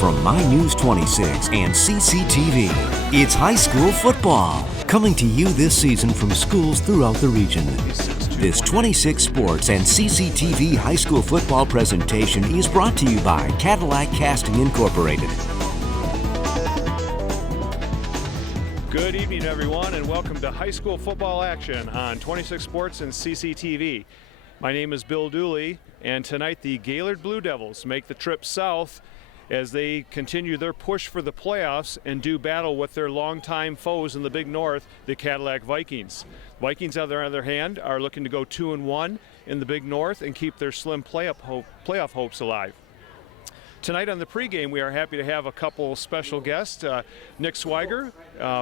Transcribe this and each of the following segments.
From My News 26 and CCTV, it's high school football. Coming to you this season from schools throughout the region. This 26 Sports and CCTV high school football presentation is brought to you by Cadillac Casting Incorporated. Good evening, everyone, and welcome to high school football action on 26 Sports and CCTV. My name is Bill Dooley, and tonight the Gaylord Blue Devils make the trip south as they continue their push for the playoffs and do battle with their longtime foes in the Big North, the Cadillac Vikings. Vikings, on the other hand, are looking to go 2-1 in the Big North and keep their slim playoff hopes alive. Tonight on the pregame, we are happy to have a couple special guests. Nick Swiger,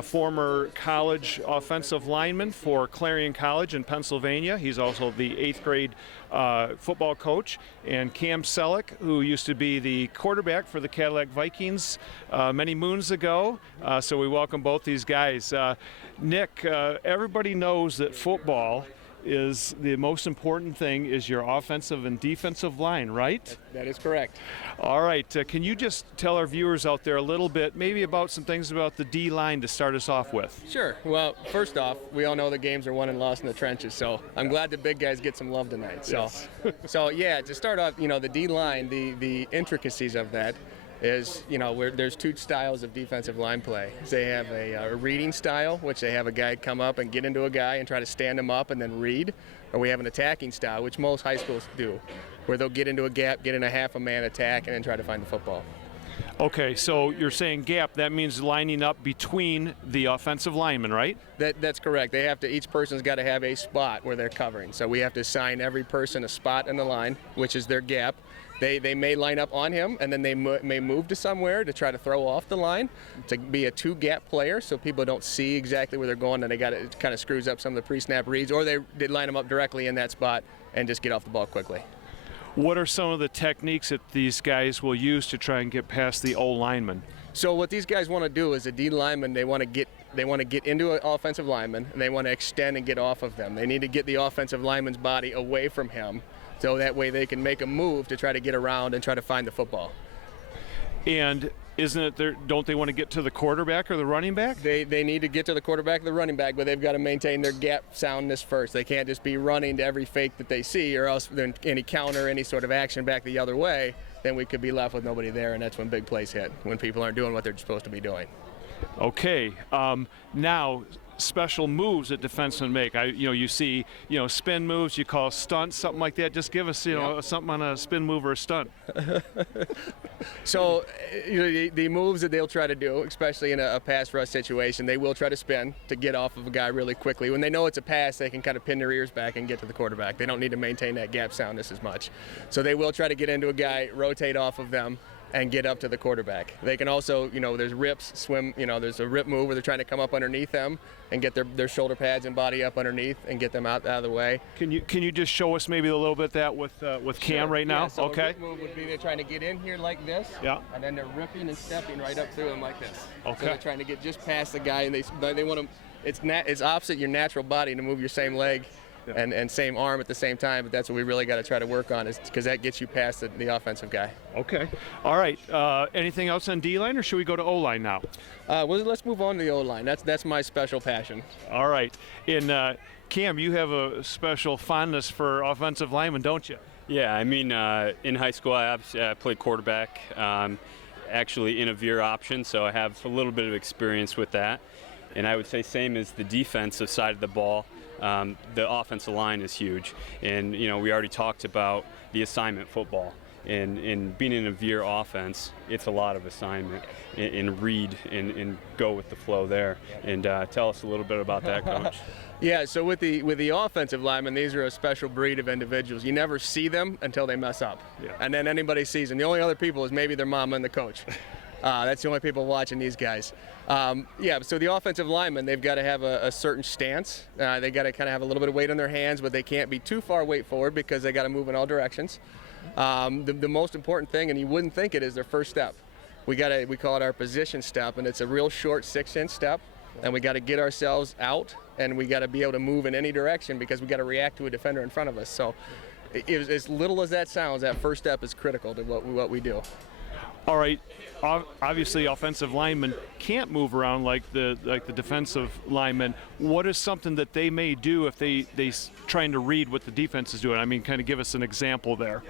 former college offensive lineman for Clarion College in Pennsylvania. He's also the 8th grade football coach. And Cam Selleck, who used to be the quarterback for the Cadillac Vikings many moons ago. So we welcome both these guys. Nick, everybody knows that football is the most important thing is your offensive and defensive line, right? That is correct. All right. Can you just tell our viewers out there a little bit, maybe about some things about the D-line to start us off with? Sure. Well, first off, we all know the games are won and lost in the trenches, so I'm glad the big guys get some love tonight. So, Yes. Yeah, to start off, the D-line, the intricacies of that is, there's two styles of defensive line play. They have a reading style, which they have a guy come up and get into a guy and try to stand him up and then read. Or we have an attacking style, which most high schools do, where they'll get into a gap, get in a half a man attack, and then try to find the football. Okay, so you're saying gap, that means lining up between the offensive linemen, right? That's correct. Each person's got to have a spot where they're covering. So we have to assign every person a spot in the line, which is their gap. They may line up on him, and then they may move to somewhere to try to throw off the line to be a two-gap player so people don't see exactly where they're going, and it kind of screws up some of the pre-snap reads, or they did line them up directly in that spot and just get off the ball quickly. What are some of the techniques that these guys will use to try and get past the O-lineman? So what these guys want to do is a D lineman, they want to get into an offensive lineman, and they want to extend and get off of them. They need to get the offensive lineman's body away from him, so that way they can make a move to try to get around and try to find the football. And don't they want to get to the quarterback or the running back? They need to get to the quarterback or the running back, but they've got to maintain their gap soundness first. They can't just be running to every fake that they see, or else then any counter, any sort of action back the other way, then we could be left with nobody there, and that's when big plays hit, when people aren't doing what they're supposed to be doing. Okay, now special moves that defensemen make. You see, spin moves, you call stunts, something like that. Just give us, something on a spin move or a stunt. So, the moves that they'll try to do, especially in a pass rush situation, they will try to spin to get off of a guy really quickly. When they know it's a pass, they can kind of pin their ears back and get to the quarterback. They don't need to maintain that gap soundness as much. So they will try to get into a guy, rotate off of them, and get up to the quarterback. They can also, there's rips, swim, there's a rip move where they're trying to come up underneath them and get their shoulder pads and body up underneath and get them out of the way. Can you just show us maybe a little bit that with Cam right now? Yeah, so okay. A rip move would be they're trying to get in here like this, yeah, and then they're ripping and stepping right up through him like this. Okay. So they're trying to get just past the guy, and they want to. It's opposite your natural body to move your same leg. Yeah. And same arm at the same time, but that's what we really got to try to work on, is because that gets you past the offensive guy. Okay. All right. Anything else on D-line, or should we go to O-line now? Well, let's move on to the O-line. That's my special passion. All right. And Cam, you have a special fondness for offensive linemen, don't you? Yeah, I mean, in high school I played quarterback, actually in a veer option, so I have a little bit of experience with that. And I would say same as the defensive side of the ball. The offensive line is huge, and we already talked about the assignment football, and in being in a veer offense, it's a lot of assignment and read and go with the flow there. And tell us a little bit about that, Coach. Yeah, so with the offensive linemen, these are a special breed of individuals. You never see them until they mess up, and then anybody sees them. The only other people is maybe their mama and the coach. That's the only people watching these guys. So the offensive linemen, they've got to have a certain stance. They got to kind of have a little bit of weight on their hands, but they can't be too far weight forward because they got to move in all directions. The most important thing, and you wouldn't think it, is their first step. We call it our position step, and it's a real short 6-inch step, and we got to get ourselves out, and we got to be able to move in any direction because we got to react to a defender in front of us. So as little as that sounds, that first step is critical to what we do. All right. Obviously, offensive linemen can't move around like the defensive linemen. What is something that they may do if they trying to read what the defense is doing? I mean, kind of give us an example there.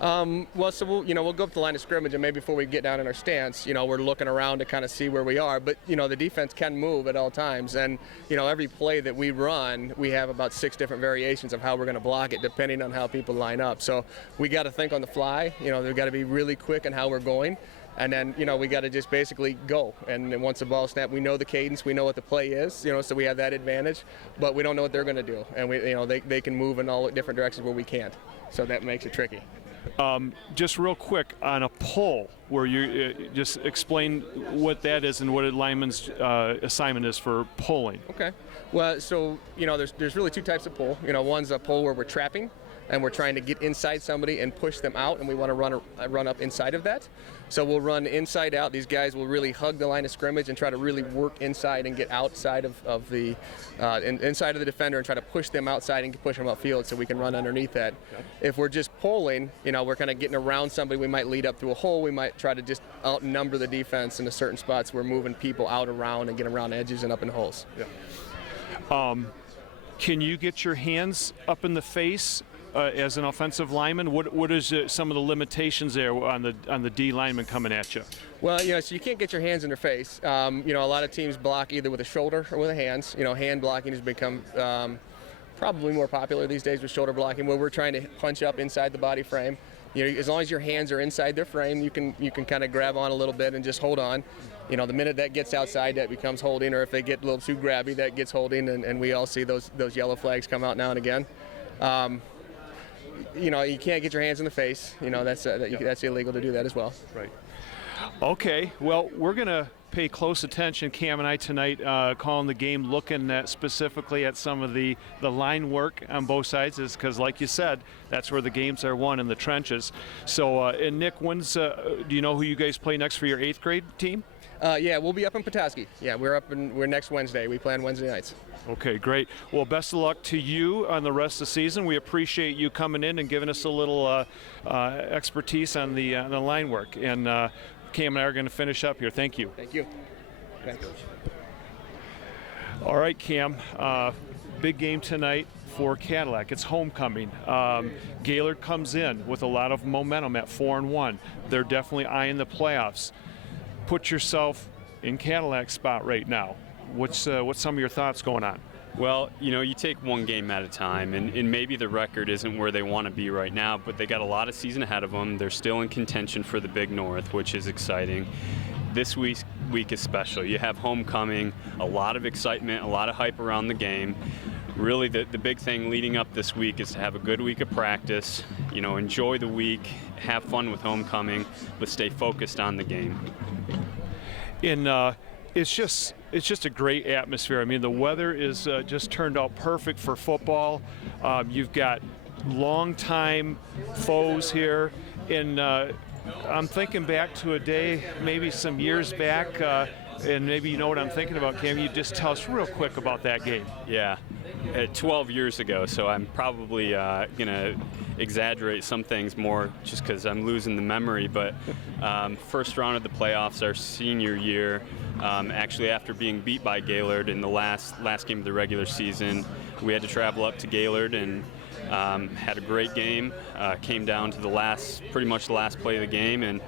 Well, so we'll go up to the line of scrimmage, and maybe before we get down in our stance, we're looking around to kind of see where we are. But the defense can move at all times, and every play that we run, we have about 6 different variations of how we're going to block it, depending on how people line up. So we got to think on the fly. We've got to be really quick on how we're going. And then, we got to just basically go. And then once the ball snapped, we know the cadence, we know what the play is, so we have that advantage. But we don't know what they're going to do. And they can move in all different directions where we can't. So that makes it tricky. Just real quick on a pull, where you just explain what that is and what a lineman's assignment is for pulling. Okay. Well, so there's really 2 types of pull. One's a pull where we're trapping, and we're trying to get inside somebody and push them out, and we want to run up inside of that. So we'll run inside out. These guys will really hug the line of scrimmage and try to really work inside and get outside of the inside of the defender and try to push them outside and push them upfield so we can run underneath that. Okay. If we're just pulling, we're kind of getting around somebody. We might lead up through a hole. We might try to just outnumber the defense in a certain spots. We're moving people out around and getting around edges and up in holes. Yeah. Can you get your hands up in the face as an offensive lineman? What is some of the limitations there on the D lineman coming at you? Well, so you can't get your hands in their face. A lot of teams block either with a shoulder or with the hands. Hand blocking has become probably more popular these days with shoulder blocking, where we're trying to punch up inside the body frame. As long as your hands are inside their frame, you can kind of grab on a little bit and just hold on. The minute that gets outside, that becomes holding, or if they get a little too grabby, that gets holding, and we all see those yellow flags come out now and again. You can't get your hands in the face. That's illegal to do that as well. Right. Okay. Well, we're going to pay close attention, Cam and I, tonight, calling the game, looking at specifically at some of the line work on both sides, because, like you said, that's where the games are won, in the trenches. So, and Nick, do you know who you guys play next for your 8th grade team? Yeah, we'll be up in Petoskey. Yeah, we're next Wednesday. We play on Wednesday nights. Okay, great. Well, best of luck to you on the rest of the season. We appreciate you coming in and giving us a little expertise on the line work. And Cam and I are going to finish up here. Thank you. Thank you. Thanks. All right, Cam. Big game tonight for Cadillac. It's homecoming. Gaylord comes in with a lot of momentum at 4-1. They're definitely eyeing the playoffs. Put yourself in Cadillac's spot right now. What's some of your thoughts going on? Well, you take one game at a time, and maybe the record isn't where they want to be right now, but they got a lot of season ahead of them. They're still in contention for the Big North, which is exciting. This week is special. You have homecoming, a lot of excitement, a lot of hype around the game. Really, the big thing leading up this week is to have a good week of practice, enjoy the week, have fun with homecoming, but stay focused on the game. It's just a great atmosphere. I mean, the weather is just turned out perfect for football. You've got longtime foes here, and I'm thinking back to a day, maybe some years back, and maybe you know what I'm thinking about, Cam. You just tell us real quick about that game. Yeah, 12 years ago, so I'm probably going to exaggerate some things more just because I'm losing the memory, but first round of the playoffs our senior year, actually after being beat by Gaylord in the last game of the regular season, we had to travel up to Gaylord and had a great game. Came down to pretty much the last play of the game, and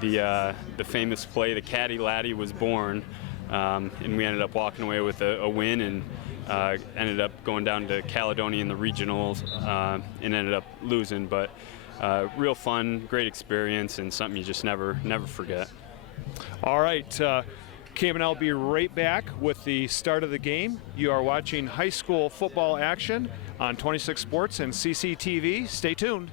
the famous play, the Cadillac was born, and we ended up walking away with a win, and ended up going down to Caledonia in the regionals, and ended up losing. But real fun, great experience, and something you just never forget. All right, Cam and I'll be right back with the start of the game. You are watching high school football action on 26 Sports and CCTV. Stay tuned.